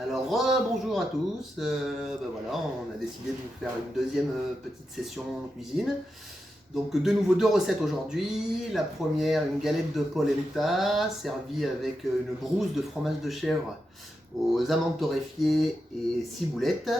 Alors, bonjour à tous. Voilà, on a décidé de vous faire une deuxième petite session cuisine. Donc, de nouveau deux recettes aujourd'hui. La première, une galette de polenta servie avec une brousse de fromage de chèvre aux amandes torréfiées et ciboulettes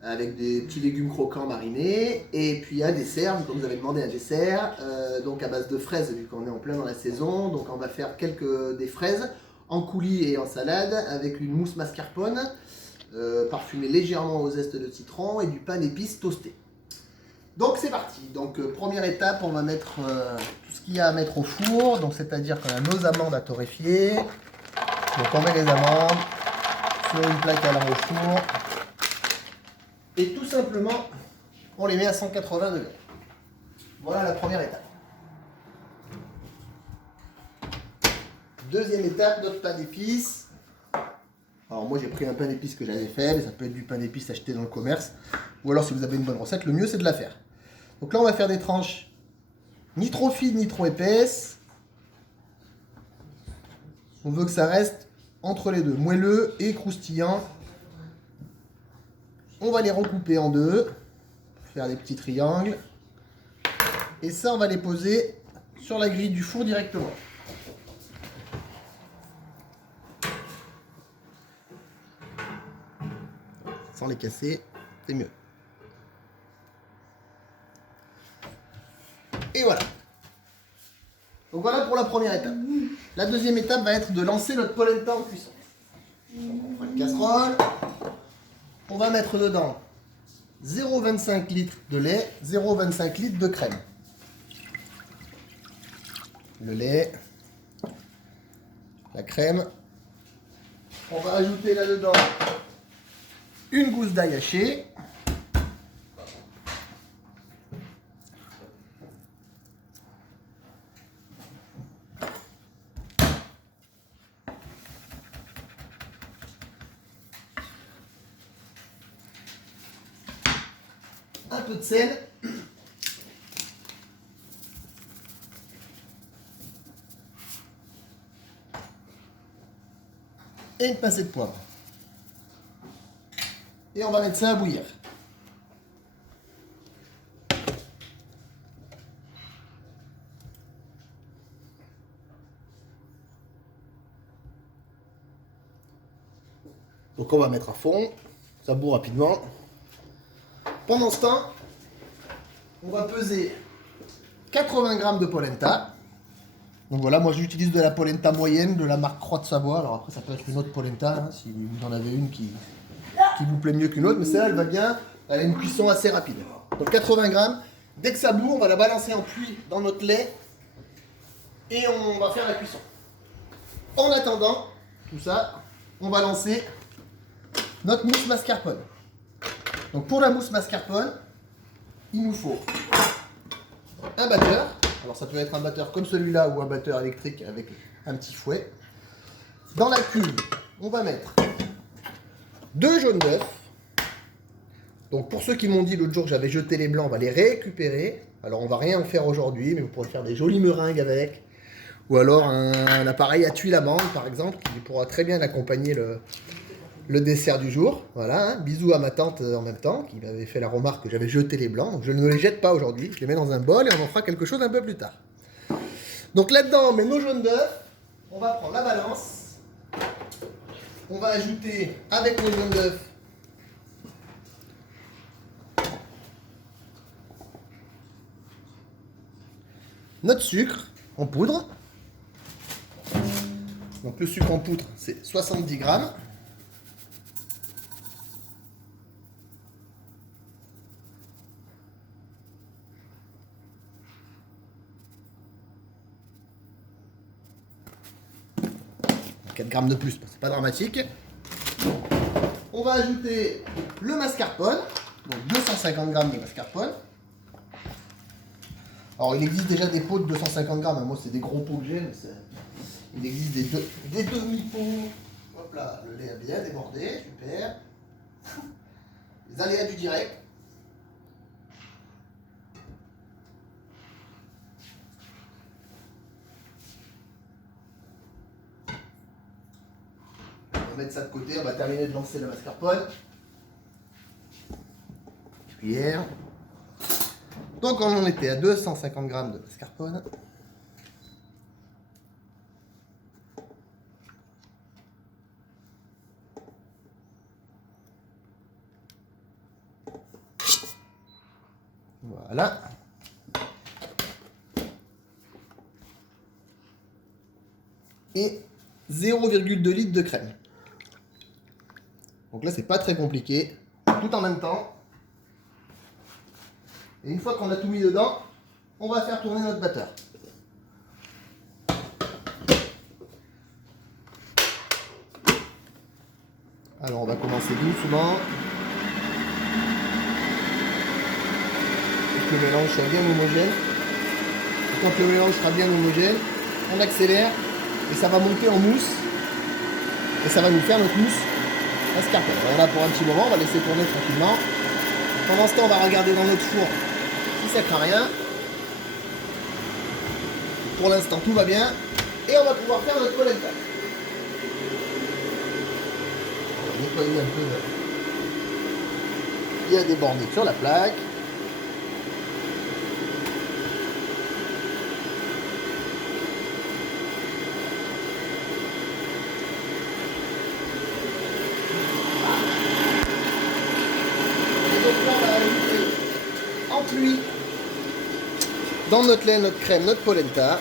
avec des petits légumes croquants marinés. Et puis un dessert, comme vous avez demandé un dessert, donc à base de fraises vu qu'on est en plein dans la saison. Donc, on va faire des fraises en coulis et en salade avec une mousse mascarpone parfumée légèrement au zeste de citron et du pain d'épices toasté. Donc c'est parti. Donc première étape, on va mettre tout ce qu'il y a à mettre au four. Donc c'est-à-dire qu'on a nos amandes à torréfier. Donc on met les amandes sur une plaque à l'air au four. Et tout simplement, on les met à 180 degrés. Voilà la première étape. Deuxième étape, notre pain d'épices. Alors moi j'ai pris un pain d'épices que j'avais fait, mais ça peut être du pain d'épices acheté dans le commerce. Ou alors si vous avez une bonne recette, le mieux c'est de la faire. Donc là on va faire des tranches ni trop fines ni trop épaisses. On veut que ça reste entre les deux, moelleux et croustillant. On va les recouper en deux, faire des petits triangles. Et ça on va les poser sur la grille du four directement. Sans les casser, c'est mieux. Et voilà. Donc voilà pour la première étape. La deuxième étape va être de lancer notre polenta en cuisson. Donc on prend une casserole. On va mettre dedans 0,25 litres de lait, 0,25 litres de crème. Le lait, la crème. On va ajouter là-dedans une gousse d'ail haché. Un peu de sel. Et une pincée de poivre. Et on va mettre ça à bouillir. Donc on va mettre à fond, ça bout rapidement. Pendant ce temps, on va peser 80 g de polenta. Donc voilà, moi j'utilise de la polenta moyenne de la marque Croix de Savoie. Alors après ça peut être une autre polenta, hein, si vous en avez une qui vous plaît mieux qu'une autre. Mais celle-là elle va bien, elle a une cuisson assez rapide. Donc 80 g, dès que ça bout, on va la balancer en pluie dans notre lait. Et on va faire la cuisson. En attendant tout ça, on va lancer notre mousse mascarpone. Donc pour la mousse mascarpone, il nous faut un batteur. Alors ça peut être un batteur comme celui-là ou un batteur électrique avec un petit fouet. Dans la cuve, on va mettre 2 jaunes d'œufs. Donc pour ceux qui m'ont dit l'autre jour que j'avais jeté les blancs, on va les récupérer. Alors on va rien en faire aujourd'hui, mais vous pourrez faire des jolies meringues avec. Ou alors un appareil à tuile amande par exemple, qui pourra très bien accompagner le dessert du jour. Voilà, hein. Bisous à ma tante en même temps, qui m'avait fait la remarque que j'avais jeté les blancs. Donc je ne les jette pas aujourd'hui, je les mets dans un bol et on en fera quelque chose un peu plus tard. Donc là-dedans, on met nos jaunes d'œufs, on va prendre la balance, on va ajouter avec nos jaunes d'œufs notre sucre en poudre. Donc le sucre en poudre, c'est 70 g. « 4 grammes de plus, c'est pas dramatique. On va ajouter le mascarpone, donc 250 g de mascarpone. Alors il existe déjà des pots de 250 g, moi c'est des gros pots que j'ai, mais il existe des demi-pots. Hop là, le lait a bien débordé, super. Les aléas du direct. va mettre ça de côté, on va terminer de lancer le mascarpone. Cuillère. Donc on en était à 250 g de mascarpone. Voilà. Et 0,2 litres de crème. Donc là, c'est pas très compliqué. Tout en même temps. Et une fois qu'on a tout mis dedans, on va faire tourner notre batteur. Alors, on va commencer doucement. Pour que le mélange soit bien homogène. Et quand le mélange sera bien homogène, on accélère et ça va monter en mousse. Et ça va nous faire notre mousse mascarpone. On est là pour un petit moment, on va laisser tourner tranquillement. Pendant ce temps, on va regarder dans notre four si ça craint rien. Pour l'instant, tout va bien. Et on va pouvoir faire notre polenta. On va nettoyer un peu. Il y a des bordées sur la plaque. En pluie dans notre lait, notre crème, notre polenta.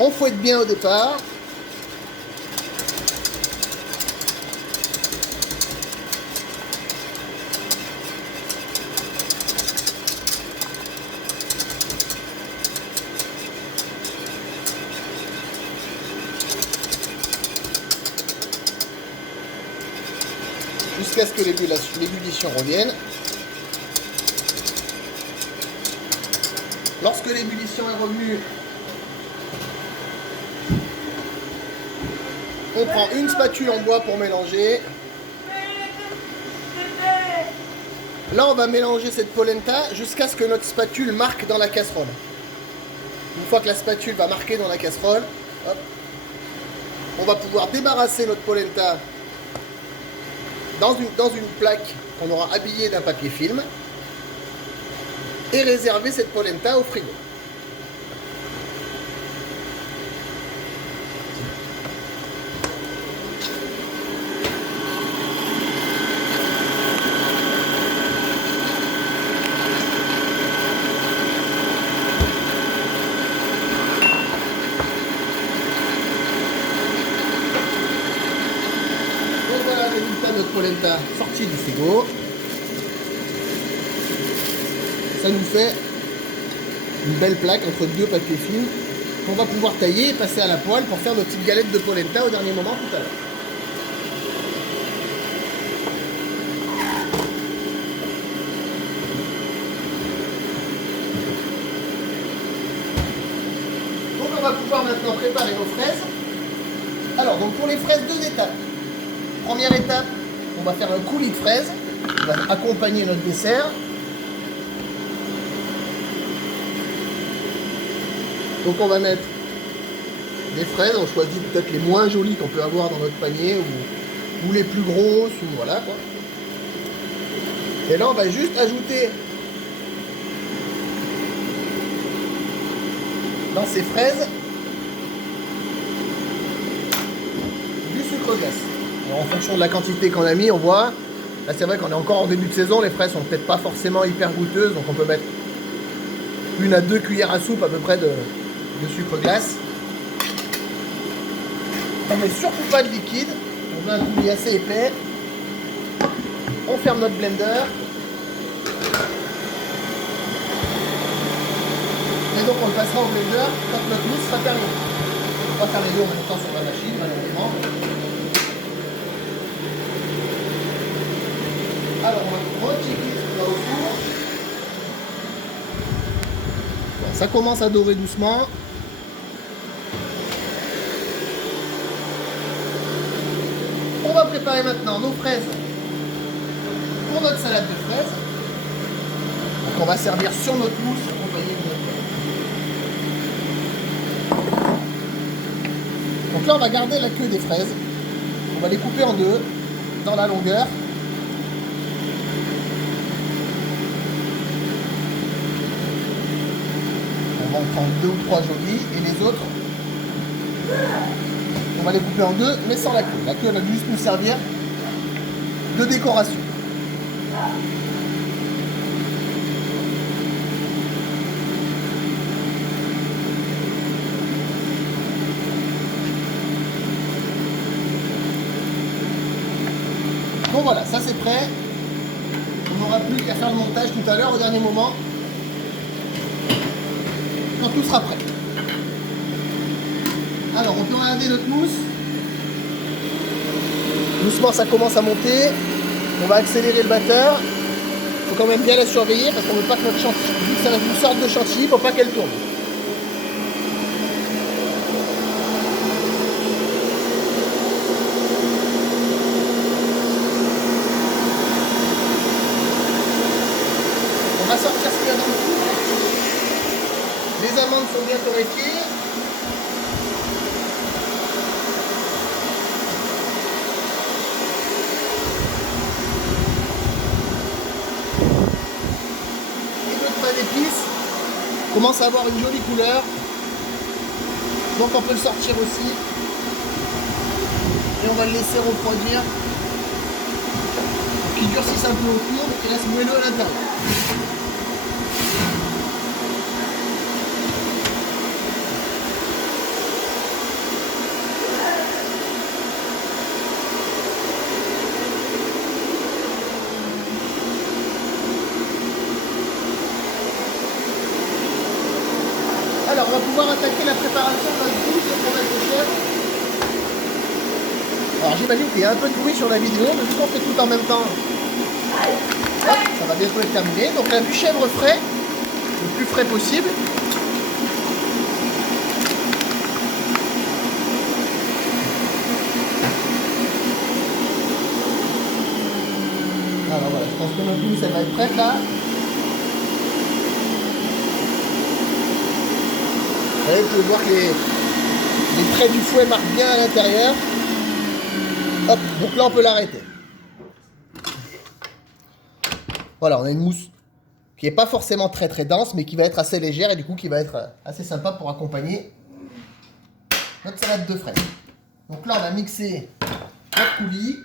On fouette bien au départ. Jusqu'à ce que l'ébullition revienne. Lorsque l'ébullition est revenue, on prend une spatule en bois pour mélanger. Là, on va mélanger cette polenta jusqu'à ce que notre spatule marque dans la casserole. Une fois que la spatule va marquer dans la casserole, hop, on va pouvoir débarrasser notre polenta dans une plaque qu'on aura habillée d'un papier film et réserver cette polenta au frigo. Notre polenta sortie du frigo. Ça nous fait une belle plaque entre deux papiers films qu'on va pouvoir tailler et passer à la poêle pour faire nos petites galettes de polenta au dernier moment tout à l'heure. Donc on va pouvoir maintenant préparer nos fraises. Alors donc pour les fraises, deux étapes. Première étape, on va faire un coulis de fraises. On va accompagner notre dessert. Donc on va mettre des fraises. On choisit peut-être les moins jolies qu'on peut avoir dans notre panier ou les plus grosses ou voilà quoi. Et là on va juste ajouter dans ces fraises du sucre glace. En fonction de la quantité qu'on a mis, on voit. Là, c'est vrai qu'on est encore en début de saison. Les fraises sont peut-être pas forcément hyper goûteuses. Donc, on peut mettre 1 à 2 cuillères à soupe à peu près de sucre glace. On met surtout pas de liquide. On met un coulis assez épais. On ferme notre blender. Et donc, on le passera au blender quand notre mousse sera terminée. On va pas faire les deux en même temps sur la machine, malheureusement. Alors, on va rechecker dans le four. Bon, ça commence à dorer doucement. On va préparer maintenant nos fraises pour notre salade de fraises. Donc, on va servir sur notre mousse accompagnée de notre Donc là, on va garder la queue des fraises. On va les couper en deux, dans la longueur. On va en prendre 2 ou 3 jolis. Et les autres, on va les couper en deux, mais sans la queue. La queue, elle va juste nous servir de décoration. Bon voilà, ça c'est prêt. On n'aura plus qu'à faire le montage tout à l'heure au dernier moment, quand tout sera prêt. Alors on peut regarder notre mousse. Doucement ça commence à monter. On va accélérer le batteur. Il faut quand même bien la surveiller parce qu'on ne veut pas que notre chantilly, vu que ça va être une sorte de chantilly, il ne faut pas qu'elle tourne. On va sortir ce qu'il y a dans le four. Les amandes sont bien torréfiées. D'épices commence à avoir une jolie couleur, donc on peut le sortir aussi et on va le laisser refroidir pour qu'il durcisse un peu autour mais qu'il reste moelleux à l'intérieur. Alors on va pouvoir attaquer la préparation de notre gousse de fromage de chèvre. Alors j'imagine qu'il y a un peu de bruit sur la vidéo, mais vu qu'on fait tout en même temps, hop, ça va bientôt être terminé. Donc là, du chèvre frais, le plus frais possible. Alors voilà, je pense que notre gousse elle va être prête là. Vous voyez, vous pouvez voir que les traits du fouet marquent bien à l'intérieur. Hop, donc là on peut l'arrêter. Voilà, on a une mousse qui n'est pas forcément très dense, mais qui va être assez légère et du coup qui va être assez sympa pour accompagner notre salade de fraises. Donc là on a mixé notre coulis.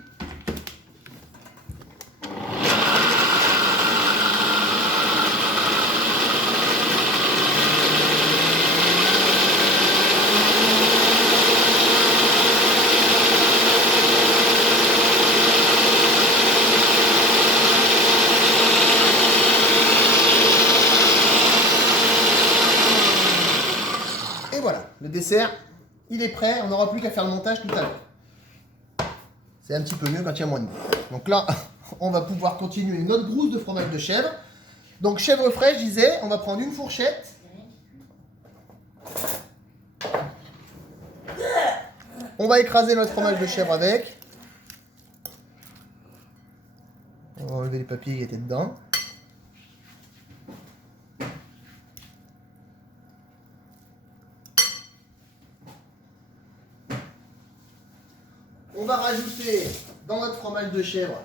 Et voilà, le dessert, il est prêt. On n'aura plus qu'à faire le montage tout à l'heure. C'est un petit peu mieux quand il y a moins de boue. Donc là, on va pouvoir continuer notre brousse de fromage de chèvre. Donc chèvre frais, je disais, on va prendre une fourchette. On va écraser notre fromage de chèvre avec. On va enlever les papiers qui étaient dedans. On va rajouter dans notre fromage de chèvre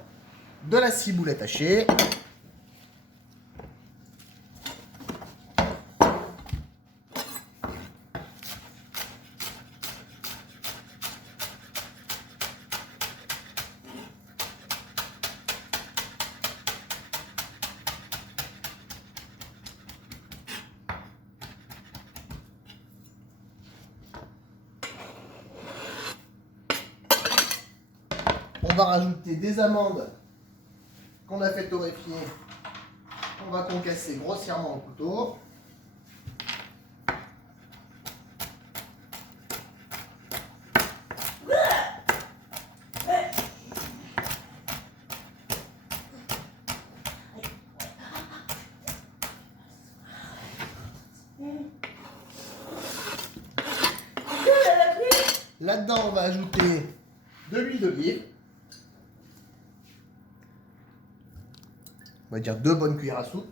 de la ciboulette hachée. On va rajouter des amandes qu'on a fait torréfier, qu'on va concasser grossièrement au couteau. Là-dedans, on va ajouter de l'huile d'olive. On va dire 2 bonnes cuillères à soupe.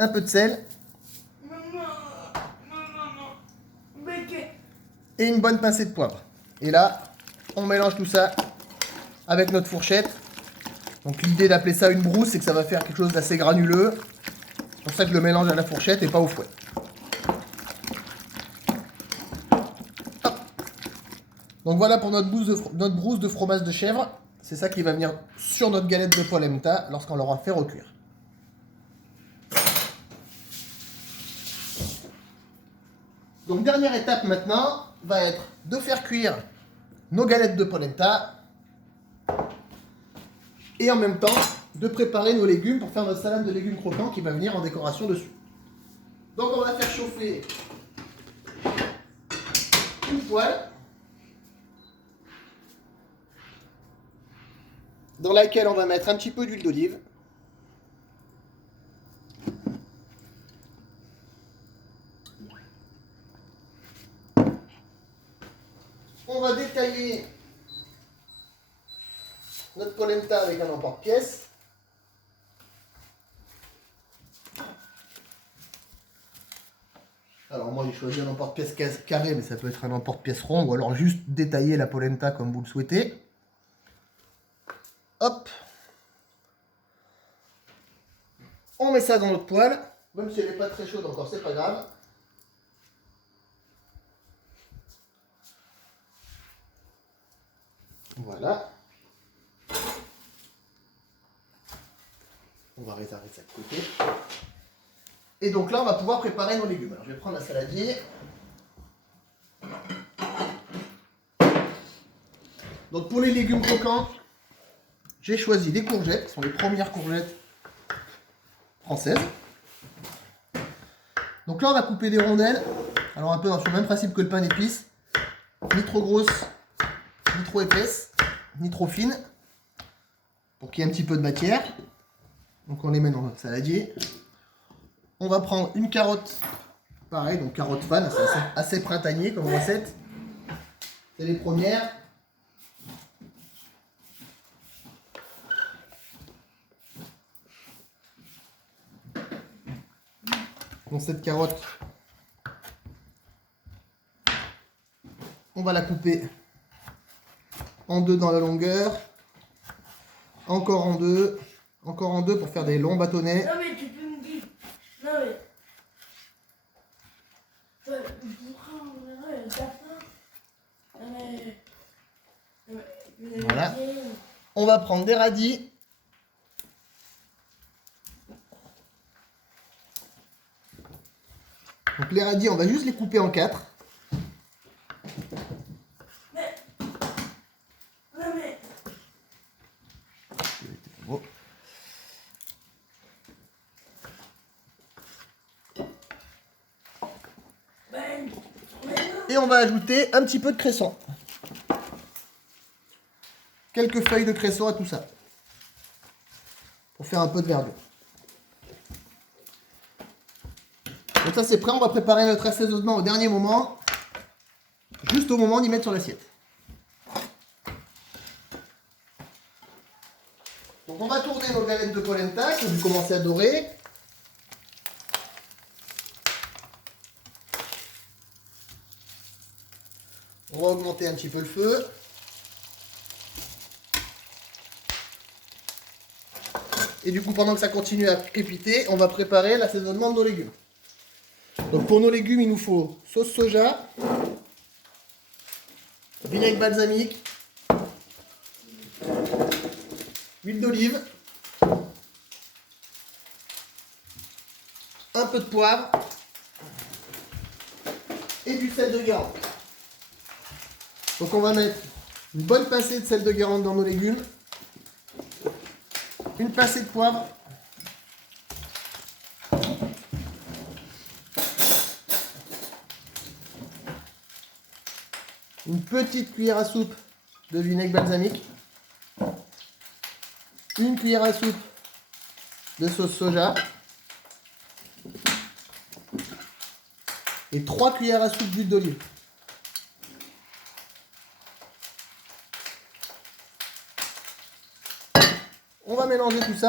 Un peu de sel. Mais et une bonne pincée de poivre. Et là, on mélange tout ça avec notre fourchette. Donc l'idée d'appeler ça une brousse, c'est que ça va faire quelque chose d'assez granuleux. C'est pour ça que je le mélange à la fourchette et pas au fouet. Hop. Donc voilà pour notre brousse de fromage de chèvre. C'est ça qui va venir sur notre galette de polenta lorsqu'on l'aura fait recuire. Donc dernière étape maintenant va être de faire cuire nos galettes de polenta et en même temps de préparer nos légumes pour faire notre salade de légumes croquants qui va venir en décoration dessus. Donc on va faire chauffer une poêle dans laquelle on va mettre un petit peu d'huile d'olive. On va détailler notre polenta avec un emporte-pièce. Alors moi j'ai choisi un emporte-pièce carré, mais ça peut être un emporte-pièce rond, ou alors juste détailler la polenta comme vous le souhaitez. Hop. On met ça dans notre poêle, même si elle n'est pas très chaude encore, c'est pas grave. Voilà. On va réserver ça de côté. Et donc là, on va pouvoir préparer nos légumes. Alors, je vais prendre la saladier. Donc pour les légumes croquants, j'ai choisi des courgettes. Ce sont les premières courgettes françaises. Donc là, on va couper des rondelles. Alors un peu sur le même principe que le pain d'épices. Ni trop grosses, ni trop épaisses, ni trop fines. Pour qu'il y ait un petit peu de matière. Donc on les met dans notre saladier. On va prendre une carotte, pareil, donc carotte fan, assez printanier comme recette. C'est les premières. Donc cette carotte, on va la couper en deux dans la longueur, encore en deux pour faire des longs bâtonnets. Non mais tu peux me dire, non mais... Voilà. On va prendre des radis. Donc les radis, on va juste les couper en 4. Et on va ajouter un petit peu de cresson. Quelques feuilles de cresson à tout ça. Pour faire un peu de verdure. Donc ça c'est prêt, on va préparer notre assaisonnement au dernier moment. Juste au moment d'y mettre sur l'assiette. Donc on va tourner nos galettes de polenta que vous commencez à dorer. On va augmenter un petit peu le feu. Et du coup, pendant que ça continue à crépiter, on va préparer l'assaisonnement de nos légumes. Donc pour nos légumes, il nous faut sauce soja, vinaigre balsamique, huile d'olive, un peu de poivre et du sel de Guérande. Donc on va mettre une bonne pincée de sel de Guérande dans nos légumes, une pincée de poivre, une petite cuillère à soupe de vinaigre balsamique, une cuillère à soupe de sauce soja et 3 cuillères à soupe d'huile d'olive. On va mélanger tout ça.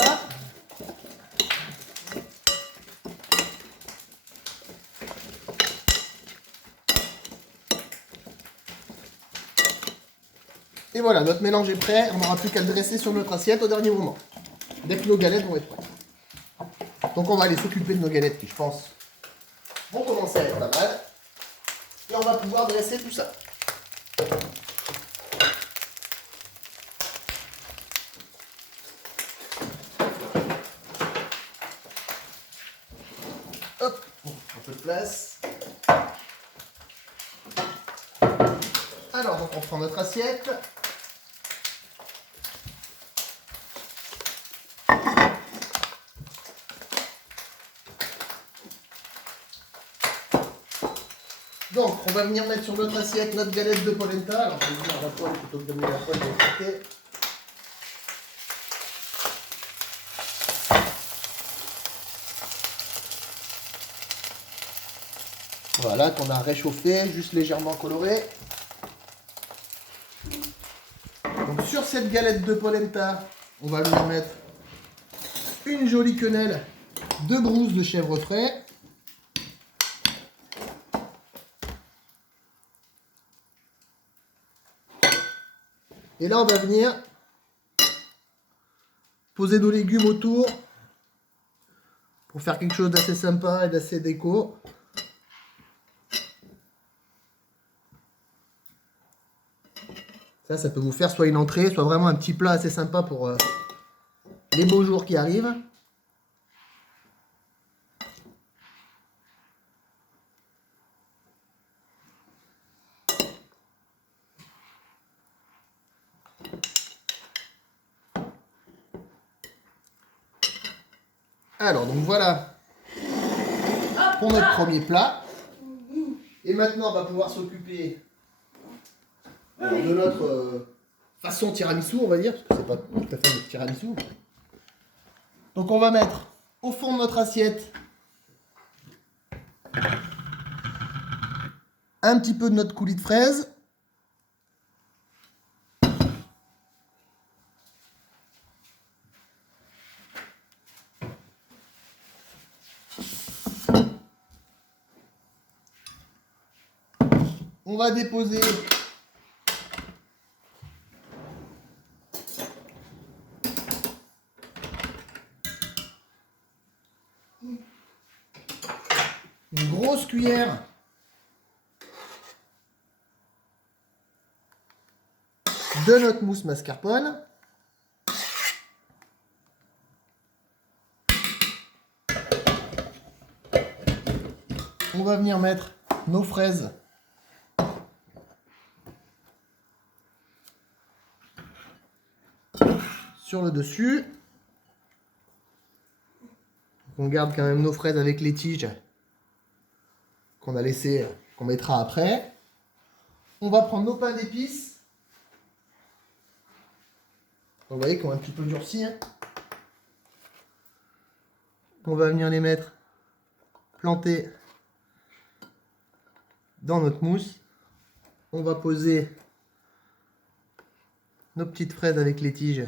Et voilà, notre mélange est prêt. On n'aura plus qu'à le dresser sur notre assiette au dernier moment. Dès que nos galettes vont être prêtes. Donc on va aller s'occuper de nos galettes qui, je pense, vont commencer à être pas mal. Et on va pouvoir dresser tout ça. Hop, un peu de place. Alors, donc on prend notre assiette. Donc, on va venir mettre sur notre assiette notre galette de polenta. Alors, je vais venir à la poêle plutôt que de mettre la poêle de l'autre côté. Voilà, qu'on a réchauffé, juste légèrement coloré. Donc, sur cette galette de polenta, on va venir mettre une jolie quenelle de brousse de chèvre frais. Et là, on va venir poser nos légumes autour pour faire quelque chose d'assez sympa et d'assez déco. Ça peut vous faire soit une entrée, soit vraiment un petit plat assez sympa pour les beaux jours qui arrivent. Alors, donc voilà pour notre premier plat. Et maintenant, on va pouvoir s'occuper de notre façon tiramisu, on va dire, parce que c'est pas tout à fait notre tiramisu. Donc, on va mettre au fond de notre assiette un petit peu de notre coulis de fraise. On va déposer une grosse cuillère de notre mousse mascarpone. On va venir mettre nos fraises sur le dessus. On garde quand même nos fraises avec les tiges qu'on a laissé, qu'on mettra après. On va prendre nos pains d'épices. Vous voyez qu'on a un petit peu durci. Hein. On va venir les mettre plantés dans notre mousse. On va poser nos petites fraises avec les tiges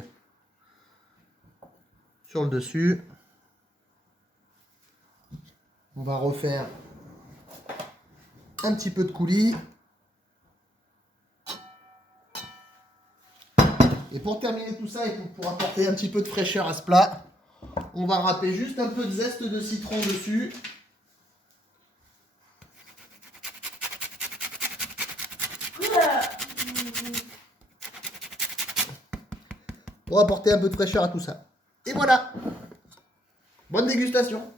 sur le dessus. On va refaire un petit peu de coulis. Et pour terminer tout ça et pour apporter un petit peu de fraîcheur à ce plat, on va râper juste un peu de zeste de citron dessus. Pour apporter un peu de fraîcheur à tout ça. Et voilà! Bonne dégustation!